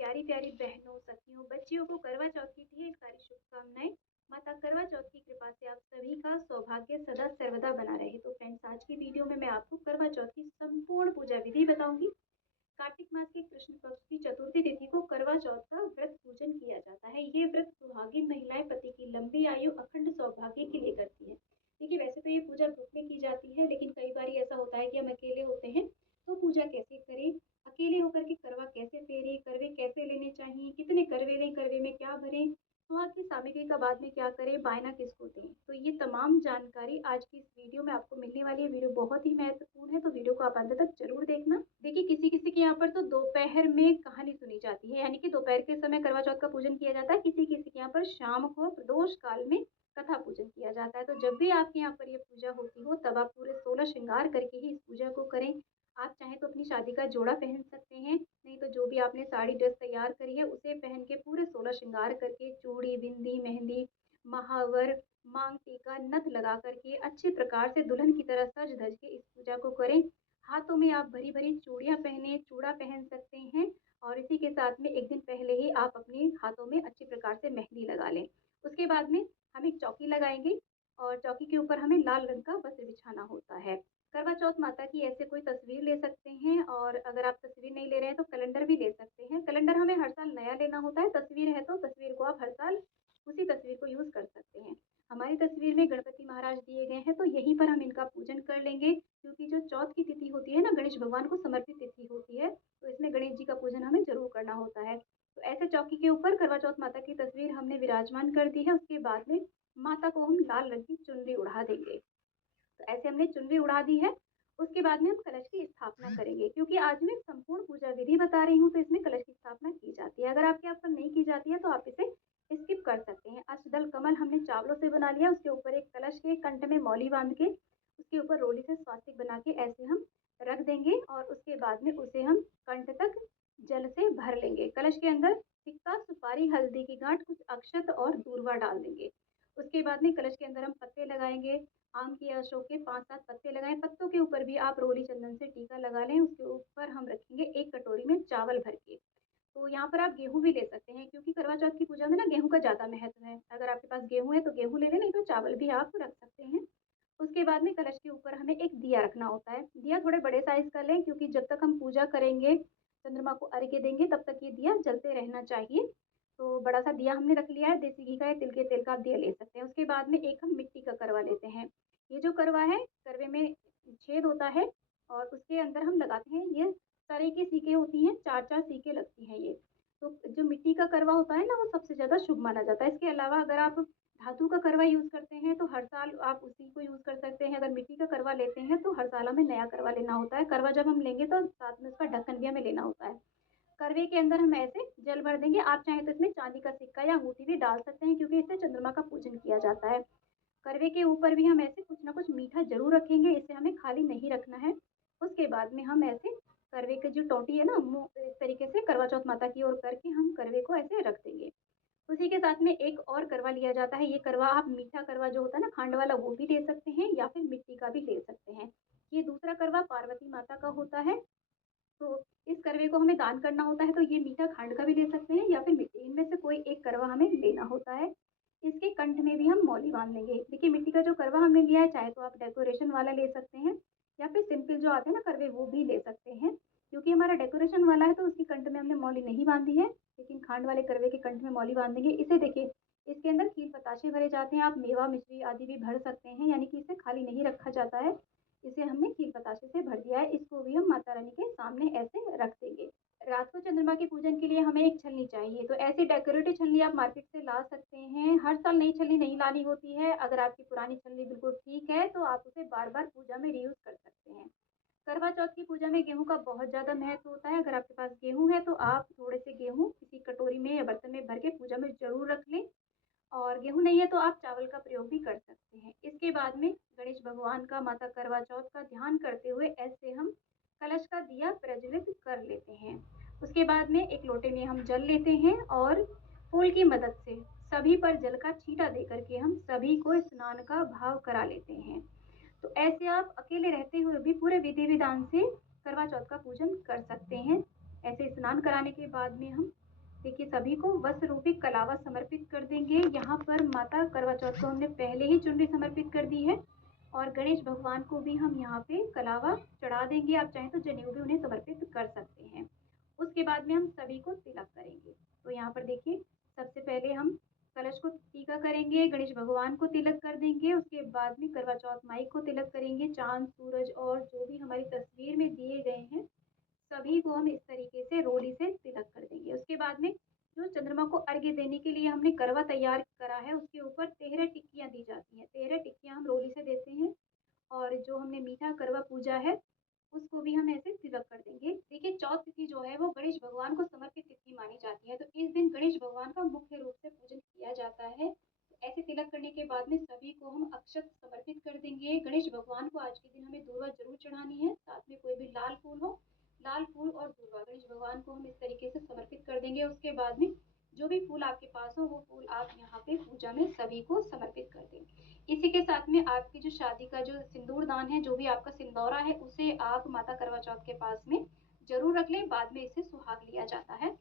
प्यारी प्यारी बहनों, सखियों, बच्चियों को करवा चौथ की ढेर सारी शुभकामनाएं। माता करवा चौथ की कृपा से आप सभी का सौभाग्य सदा सर्वदा बना रहे। तो फ्रेंड्स, आज की वीडियो में मैं आपको करवा चौथ की संपूर्ण पूजा विधि बताऊंगी। कार्तिक मास के कृष्ण पक्ष की चतुर्थी तिथि को करवा चौथ का व्रत पूजन किया जाता है। ये व्रत सुहागिन महिलाएं पति की लंबी आयु अखंड सौभाग्य के लिए करती है। देखिए, वैसे तो ये पूजा ग्रुप में की जाती है, लेकिन कई बार ऐसा होता है कि हम अकेले होते हैं, तो पूजा कैसे करें, अकेले होकर के करवा कैसे फेरे, करवे कैसे लेने चाहिए, कितने करवे लें, करवे में क्या भरें, सुहाग की सामग्री का बाद में क्या करें, बायना किसको दें, तो ये तमाम जानकारी आज की इस वीडियो में आपको मिलने वाली है। वीडियो बहुत ही महत्वपूर्ण है, तो वीडियो को आप अंत तक जरूर देखना। देखिए, किसी किसी के यहाँ पर तो दोपहर में कहानी सुनी जाती है, यानी कि दोपहर के समय करवा चौथ का पूजन किया जाता है। किसी किसी के यहाँ पर शाम को प्रदोष काल में कथा पूजन किया जाता है। तो जब भी आपके यहाँ पर ये पूजा होती हो, तब आप पूरे 16 श्रृंगार करके ही इस पूजा को करें। आप चाहें तो अपनी शादी का जोड़ा पहन सकते हैं, नहीं तो जो भी आपने साड़ी ड्रेस तैयार करी है उसे पहन के पूरे 16 श्रृंगार करके चूड़ी, बिंदी, मेहंदी, महावर, मांग टीका, नथ लगा करके अच्छे प्रकार से दुल्हन की तरह सज धज के इस पूजा को करें। हाथों में आप भरी भरी चूड़ियां पहने, चूड़ा पहन सकते हैं, और इसी के साथ में एक दिन पहले ही आप अपने हाथों में अच्छी प्रकार से मेहंदी लगा लें। उसके बाद में हम एक चौकी लगाएंगे, और चौकी के ऊपर हमें लाल रंग का वस्त्र बिछाना होता है। करवा चौथ माता की ऐसे कोई तस्वीर ले सकते हैं, और अगर आप तस्वीर नहीं ले रहे हैं तो कैलेंडर भी ले सकते हैं। कैलेंडर हमें हर साल नया लेना होता है, तस्वीर है तो तस्वीर को आप हर साल उसी तस्वीर को यूज कर सकते हैं। हमारी तस्वीर में गणपति महाराज दिए गए हैं, तो यहीं पर हम इनका पूजन कर लेंगे, क्योंकि जो चौथ की तिथि होती है ना, गणेश भगवान को समर्पित तिथि होती है, तो इसमें गणेश जी का पूजन हमें जरूर करना होता है। तो ऐसे चौकी के ऊपर करवा चौथ माता की तस्वीर हमने विराजमान कर दी है। उसके बाद में माता को हम लाल रंग की चुनरी उड़ा देंगे। तो ऐसे हमने चुनरी उड़ा दी है। उसके बाद में हम कलश की स्थापना करेंगे, क्योंकि आज मैं संपूर्ण पूजा विधि बता रही हूँ, तो इसमें कलश की स्थापना की जाती है। अगर आपके यहाँ पर नहीं की जाती है तो आप इसे स्किप कर सकते हैं। अष्टदल कमल हमने चावलों से बना लिया, उसके ऊपर एक कलश के कंठ में मौली बांध के उसके ऊपर रोली से स्वास्तिक बना के ऐसे हम रख देंगे, और उसके बाद में उसे हम कंठ तक जल से भर लेंगे। कलश के अंदर सिक्का, सुपारी, हल्दी की गांठ, कुछ अक्षत और दूर्वा डाल देंगे। उसके बाद में कलश के अंदर हम पत्ते लगाएंगे। आम के, अशोक के 5-7 पत्ते लगाएं। पत्तों के ऊपर भी आप रोली चंदन से टीका लगा लें। उसके ऊपर हम रखेंगे एक कटोरी में चावल भर के। तो यहाँ पर आप गेहूं भी ले सकते हैं, क्योंकि करवा चौथ की पूजा में ना गेहूं का ज्यादा महत्व है। अगर आपके पास गेहूं है तो गेहूं ले लें, नहीं तो चावल भी आप रख सकते हैं। उसके बाद में कलश के ऊपर हमें एक दिया रखना होता है। दिया थोड़े बड़े साइज का लें, क्योंकि जब तक हम पूजा करेंगे, चंद्रमा को अर्घ्य देंगे, तब तक ये दिया जलते रहना चाहिए। तो बड़ा सा दिया हमने रख लिया है, देसी घी का या तिल के तेल का आप दिया ले सकते हैं। उसके बाद में एक हम मिट्टी का करवा लेते हैं। ये जो करवा है, करवे में छेद होता है, और उसके अंदर हम लगाते हैं ये सरे की सीकें होती हैं, 4-4 सीकें लगती हैं ये। तो जो मिट्टी का करवा होता है ना, वो सबसे ज्यादा शुभ माना जाता है। इसके अलावा अगर आप धातु का करवा यूज करते हैं तो हर साल आप उसी को यूज कर सकते हैं। अगर मिट्टी का करवा लेते हैं तो हर साल हमें नया करवा लेना होता है। करवा जब हम लेंगे तो साथ में उसका ढक्कन भी हमें लेना होता है। करवे के अंदर हम ऐसे जल भर देंगे। आप चाहें तो इसमें चांदी का सिक्का या अंगूठी भी डाल सकते हैं, क्योंकि इससे चंद्रमा का पूजन किया जाता है। करवे के ऊपर भी हम ऐसे कुछ ना कुछ मीठा जरूर रखेंगे, इसे हमें खाली नहीं रखना है। उसके बाद में हम ऐसे करवे की जो टोटी है ना, मुंह इस तरीके से करवा चौथ माता की ओर करके हम करवे को ऐसे रख देंगे। उसी के साथ में एक और करवा लिया जाता है। ये करवा आप मीठा करवा जो होता है ना, खांड वाला, वो भी ले सकते हैं, या फिर मिट्टी का भी ले सकते हैं। ये दूसरा करवा पार्वती माता का होता है। तो इस करवे को हमें दान करना होता है, तो ये मीठा खांड का भी ले सकते हैं या फिर मिट्टी, इनमें से कोई एक करवा हमें लेना होता है। इसके कंठ में भी हम मौली बांध लेंगे। देखिए, मिट्टी का जो करवा हमने लिया है, चाहे तो आप डेकोरेशन वाला ले सकते हैं, या फिर सिंपल जो आते हैं ना करवे, वो भी ले सकते हैं। क्योंकि हमारा डेकोरेशन वाला है तो उसकी कंठ में हमने मौली नहीं बांधी है, लेकिन खांड वाले करवे के कंठ में मौली बांध देंगे। इसे देखिए, इसके अंदर खीर बताशे भरे जाते हैं, आप मेवा मिश्री आदि भी भर सकते हैं, यानी कि इसे खाली नहीं रखा जाता है। इसे हमने खीर बताशे से भर दिया है। इसको भी हम माता रानी के सामने ऐसे रख देंगे। रात को चंद्रमा की पूजन के लिए हमें एक छलनी चाहिए, तो ऐसी डेकोरेटिव छलनी आप मार्केट से ला सकते हैं। हर साल नई छलनी नहीं लानी होती है। अगर आपकी पुरानी छलनी बिल्कुल ठीक है तो आप उसे बार बार पूजा में रीयूज कर सकते हैं। करवा चौथ की पूजा में गेहूं का बहुत ज्यादा महत्व होता है। अगर आपके पास गेहूं है तो आप थोड़े से गेहूं किसी कटोरी में या बर्तन में भर के पूजा में जरूर रख लें, और गेहूं नहीं है तो आप चावल का प्रयोग भी कर सकते हैं। इसके बाद में गणेश भगवान का, माता करवा चौथ का ध्यान करते हुए ऐसे हम कलश का दिया प्रज्वलित कर लेते हैं। उसके बाद में एक लोटे में हम जल लेते हैं, और फूल की मदद से सभी पर जल का छींटा दे करके हम सभी को स्नान का भाव करा लेते हैं। तो ऐसे आप अकेले रहते हुए भी पूरे विधि विधान से करवा चौथ का पूजन कर सकते हैं। ऐसे स्नान कराने के बाद में हम देखिए सभी को वस्त्र रूपी कलावा समर्पित कर देंगे। यहाँ पर माता करवा चौथ को हमने पहले ही चुनरी समर्पित कर दी है और गणेश भगवान को भी हम यहाँ पे कलावा चढ़ा देंगे। आप चाहें तो जनेऊ भी उन्हें समर्पित कर सकते हैं। उसके बाद में हम सभी को तिलक करेंगे। तो यहाँ पर देखिए सबसे पहले हम कलश को टीका करेंगे, गणेश भगवान को तिलक कर देंगे। उसके बाद में करवा चौथ माई को तिलक करेंगे। चांद, सूरज और जो भी हमारी तस्वीर में दिए गए हैं सभी को हम इस तरीके से रोली से तिलक कर देंगे। उसके बाद में जो चंद्रमा को अर्घ्य देने के लिए हमने करवा तैयार करा है उसके ऊपर 13 टिक्कियाँ दी जाती हैं। 13 टिक्कियाँ हम रोली से देते हैं और जो हमने मीठा करवा पूजा है उसको भी हम ऐसे तिलक कर देंगे। देखिए चौथ तिथि जो है वो गणेश भगवान को समर्पित तिथि मानी जाती है, तो इस दिन गणेश भगवान का मुख्य रूप से पूजन किया जाता है। तो ऐसे तिलक करने के बाद में सभी को हम अक्षत समर्पित कर देंगे। गणेश भगवान को आज के दिन हमें दूर्वा जरूर चढ़ानी है, साथ में कोई भी लाल फूल हो, लाल फूल और दूर्वा गणेश भगवान को हम इस तरीके से समर्पित कर देंगे। उसके बाद में जो भी फूल आपके पास हो वो फूल आप यहाँ पे पूजा में सभी को समर्पित कर देंगे। इसी के साथ में आपकी जो शादी का जो सिंदूर दान है, जो भी आपका सिंदौरा है, उसे आप माता करवा चौथ के पास में जरूर रख लें, बाद में इसे सुहाग लिया जाता है।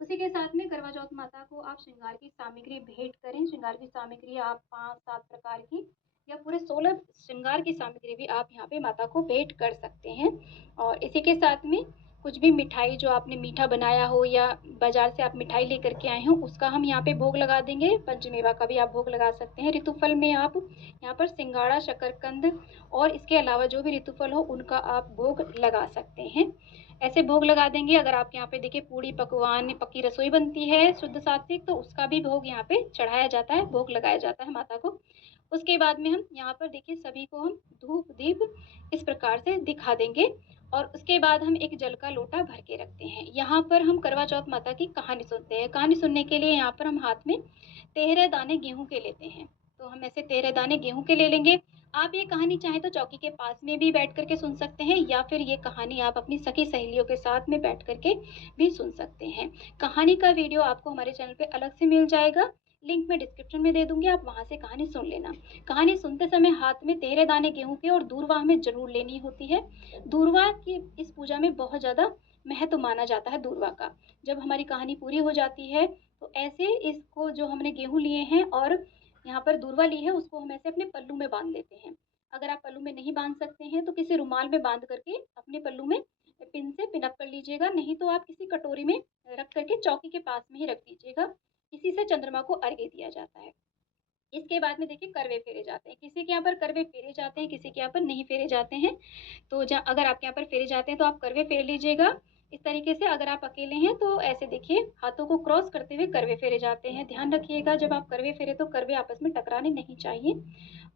उसी के साथ में करवा चौथ माता को आप श्रृंगार की सामग्री भेंट करें। श्रृंगार की सामग्री आप 5-7 प्रकार की या पूरे 16 श्रृंगार की सामग्री भी आप यहाँ पे माता को भेंट कर सकते हैं। और इसी के साथ में कुछ भी मिठाई जो आपने मीठा बनाया हो या बाजार से आप मिठाई लेकर के आए हो उसका हम यहाँ पे भोग लगा देंगे। पंचमेवा का भी आप भोग लगा सकते हैं। ऋतुफल में आप यहाँ पर सिंगाड़ा, शकरकंद और इसके अलावा जो भी ऋतुफल हो उनका आप भोग लगा सकते हैं। ऐसे भोग लगा देंगे। अगर आपके यहाँ पे देखिए पूड़ी पकवान पक्की रसोई बनती है शुद्ध सात्विक, तो उसका भी भोग यहाँ पे चढ़ाया जाता है, भोग लगाया जाता है माता को। उसके बाद में हम यहाँ पर देखिए सभी को हम धूप दीप इस प्रकार से दिखा देंगे और उसके बाद हम एक जल का लोटा भर के रखते हैं। यहाँ पर हम करवा चौथ माता की कहानी सुनते हैं। कहानी सुनने के लिए यहाँ पर हम हाथ में 13 दाने गेहूं के लेते हैं। तो हम ऐसे 13 दाने गेहूं के ले लेंगे। आप ये कहानी चाहें तो चौकी के पास में भी बैठ करके सुन सकते हैं या फिर ये कहानी आप अपनी सखी सहेलियों के साथ में बैठ करके भी सुन सकते हैं। कहानी का वीडियो आपको हमारे चैनल पे अलग से मिल जाएगा, लिंक मैं डिस्क्रिप्शन में दे दूंगी, आप वहां से कहानी सुन लेना। कहानी सुनते समय हाथ में 13 दाने गेहूं के और दूर्वा हमें जरूर लेनी होती है। दूर्वा की इस पूजा में बहुत ज़्यादा महत्व माना जाता है दूर्वा का। जब हमारी कहानी पूरी हो जाती है तो ऐसे इसको जो हमने गेहूं लिए हैं और यहाँ पर दूर्वा ली है उसको हम ऐसे अपने पल्लू में बांध लेते हैं। अगर आप पल्लू में नहीं बांध सकते हैं तो किसी रुमाल में बांध करके अपने पल्लू में पिन से पिन अप कर लीजिएगा, नहीं तो आप किसी कटोरी में रख करके चौकी के पास में ही रख दीजिएगा। इसी से चंद्रमा को अर्घ्य दिया जाता है। इसके बाद में देखिए करवे फेरे जाते हैं। किसी के यहाँ पर करवे फेरे जाते हैं, किसी के यहाँ पर नहीं फेरे जाते हैं। तो अगर आपके यहाँ पर फेरे जाते हैं तो आप करवे फेर लीजिएगा इस तरीके से। अगर आप अकेले हैं तो ऐसे देखिए हाथों को क्रॉस करते हुए करवे फेरे जाते हैं। ध्यान रखिएगा जब आप करवे फेरे तो करवे आपस में टकराने नहीं चाहिए।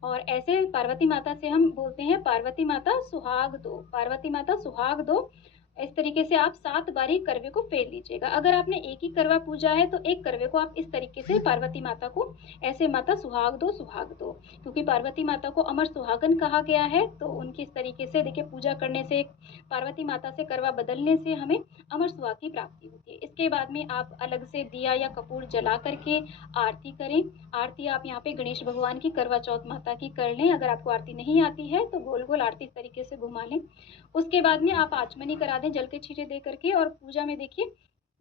और ऐसे पार्वती माता से हम बोलते हैं पार्वती माता सुहाग दो, पार्वती माता सुहाग दो। इस तरीके से आप 7 बारी करवे को फेर लीजिएगा। अगर आपने एक ही करवा पूजा है तो एक करवे को आप इस तरीके से पार्वती माता को ऐसे माता सुहाग दो सुहाग दो, क्योंकि पार्वती माता को अमर सुहागन कहा गया है। तो उनकी इस तरीके से देखिए पूजा करने से, पार्वती माता से करवा बदलने से हमें अमर सुहाग की प्राप्ति होती है। इसके बाद में आप अलग से दिया या कपूर जला करके आरती करें। आरती आप यहाँ पे गणेश भगवान की, करवा चौथ माता की कर लें। अगर आपको आरती नहीं आती है तो गोल गोल आरती इस तरीके से घुमा लें। उसके बाद में आप आचमनी करा दें जल के छींटे दे करके। और पूजा में देखिए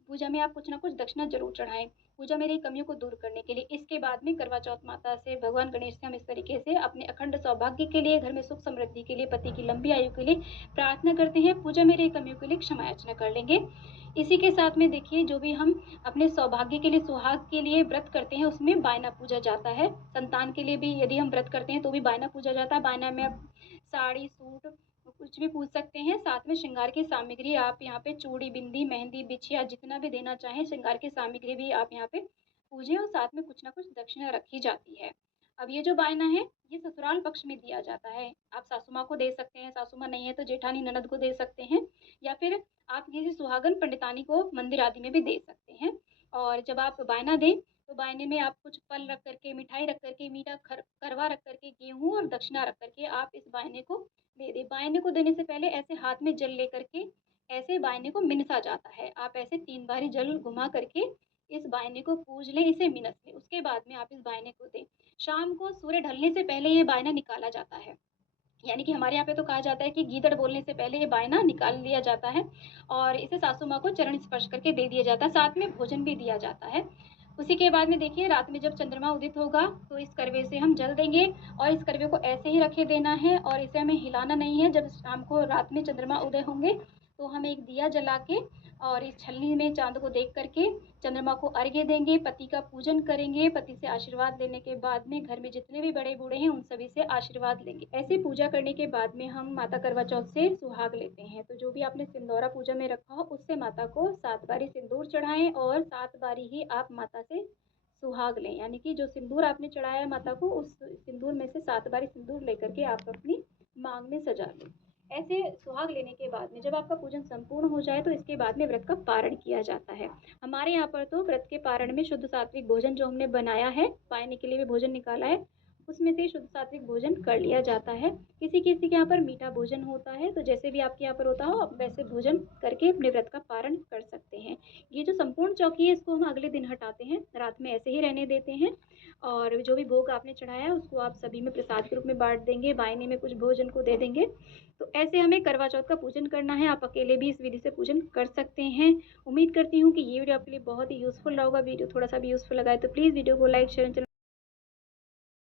पूजा में आप कुछ ना कुछ दक्षिणा जरूर चढ़ाएं पूजा में रही कमियों को दूर करने के लिए। इसके बाद में करवा चौथ माता से, भगवान गणेश से हम इस तरीके से अपने अखंड सौभाग्य के लिए, घर में सुख समृद्धि के लिए, पति की लंबी आयु के लिए प्रार्थना करते हैं। पूजा में रही कमियों के लिए क्षमा याचना कर लेंगे। इसी के साथ में देखिए जो भी हम अपने सौभाग्य के लिए, सुहाग के लिए व्रत करते हैं उसमें बायना पूजा जाता है। संतान के लिए भी यदि हम व्रत करते हैं तो भी बायना पूजा जाता है। बायना में आप साड़ी, सूट कुछ भी पूछ सकते हैं। साथ में श्रृंगार की सामग्री आप यहाँ पे चूड़ी, बिंदी, मेहंदी, बिछिया जितना भी देना चाहें श्रृंगार की सामग्री भी आप यहाँ पे पूजें। और साथ में कुछ ना कुछ दक्षिणा रखी जाती है। अब ये जो बायना है ये ससुराल पक्ष में दिया जाता है। आप सासू माँ को दे सकते हैं, सासू माँ नहीं है तो जेठानी ननद को दे सकते हैं, या फिर आप किसी सुहागन पंडितानी को मंदिर आदि में भी दे सकते हैं। और जब आप बायना दें तो बायने में आप कुछ फल रख करके, मिठाई रख करके, मीठा करवा रख करके, गेहूं और दक्षिणा रख करके आप इस बायने को दे दे। बायने को देने से पहले ऐसे हाथ में जल लेकर के ऐसे बायने को मिनसा जाता है। आप ऐसे 3 बारी जल घुमा करके इस बायने को पूज लें, इसे मिनस लें। उसके बाद में आप इस बायने को दें। शाम को सूर्य ढलने से पहले ये बायना निकाला जाता है। यानी कि हमारे यहाँ पे तो कहा जाता है कि गीदड़ बोलने से पहले ये बायना निकाल लिया जाता है और इसे सासू माँ को चरण स्पर्श करके दे दिया जाता है, साथ में भोजन भी दिया जाता है। उसी के बाद में देखिए रात में जब चंद्रमा उदित होगा तो इस करवे से हम जल देंगे और इस करवे को ऐसे ही रखे देना है और इसे हमें हिलाना नहीं है। जब शाम को रात में चंद्रमा उदय होंगे तो हम एक दिया जला के और इस छलनी में चांद को देख करके चंद्रमा को अर्घ्य देंगे, पति का पूजन करेंगे, पति से आशीर्वाद लेने के बाद में घर में जितने भी बड़े बूढ़े हैं उन सभी से आशीर्वाद लेंगे। ऐसे पूजा करने के बाद में हम माता करवा चौथ से सुहाग लेते हैं। तो जो भी आपने सिंदौरा पूजा में रखा हो उससे माता को 7 बारी सिंदूर चढ़ाएं और 7 बारी ही आप माता से सुहाग लें। यानी कि जो सिंदूर आपने चढ़ाया है माता को उस सिंदूर में से 7 बारी सिंदूर लेकर के आप अपनी मांग में सजा लें। ऐसे सुहाग लेने के बाद में जब आपका पूजन संपूर्ण हो जाए तो इसके बाद में व्रत का पारण किया जाता है। हमारे यहाँ पर तो व्रत के पारण में शुद्ध सात्विक भोजन जो हमने बनाया है, पायने के लिए भी भोजन निकाला है, उसमें से शुद्ध सात्विक भोजन कर लिया जाता है। किसी किसी के यहाँ पर मीठा भोजन होता है, तो जैसे भी आपके यहाँ पर होता हो आप वैसे भोजन करके अपने व्रत का पारण कर सकते हैं। ये जो संपूर्ण चौकी है इसको हम अगले दिन हटाते हैं, रात में ऐसे ही रहने देते हैं और जो भी भोग आपने चढ़ाया है उसको आप सभी में प्रसाद के रूप में बांट देंगे, बायने में कुछ भोजन को दे देंगे। तो ऐसे हमें करवा चौथ का पूजन करना है। आप अकेले भी इस विधि से पूजन कर सकते हैं। उम्मीद करती हूँ कि ये वीडियो आपके लिए बहुत ही यूज़फुल रहा होगा। वीडियो थोड़ा सा भी यूज़फुल लगा है तो प्लीज़ वीडियो को लाइक शेयर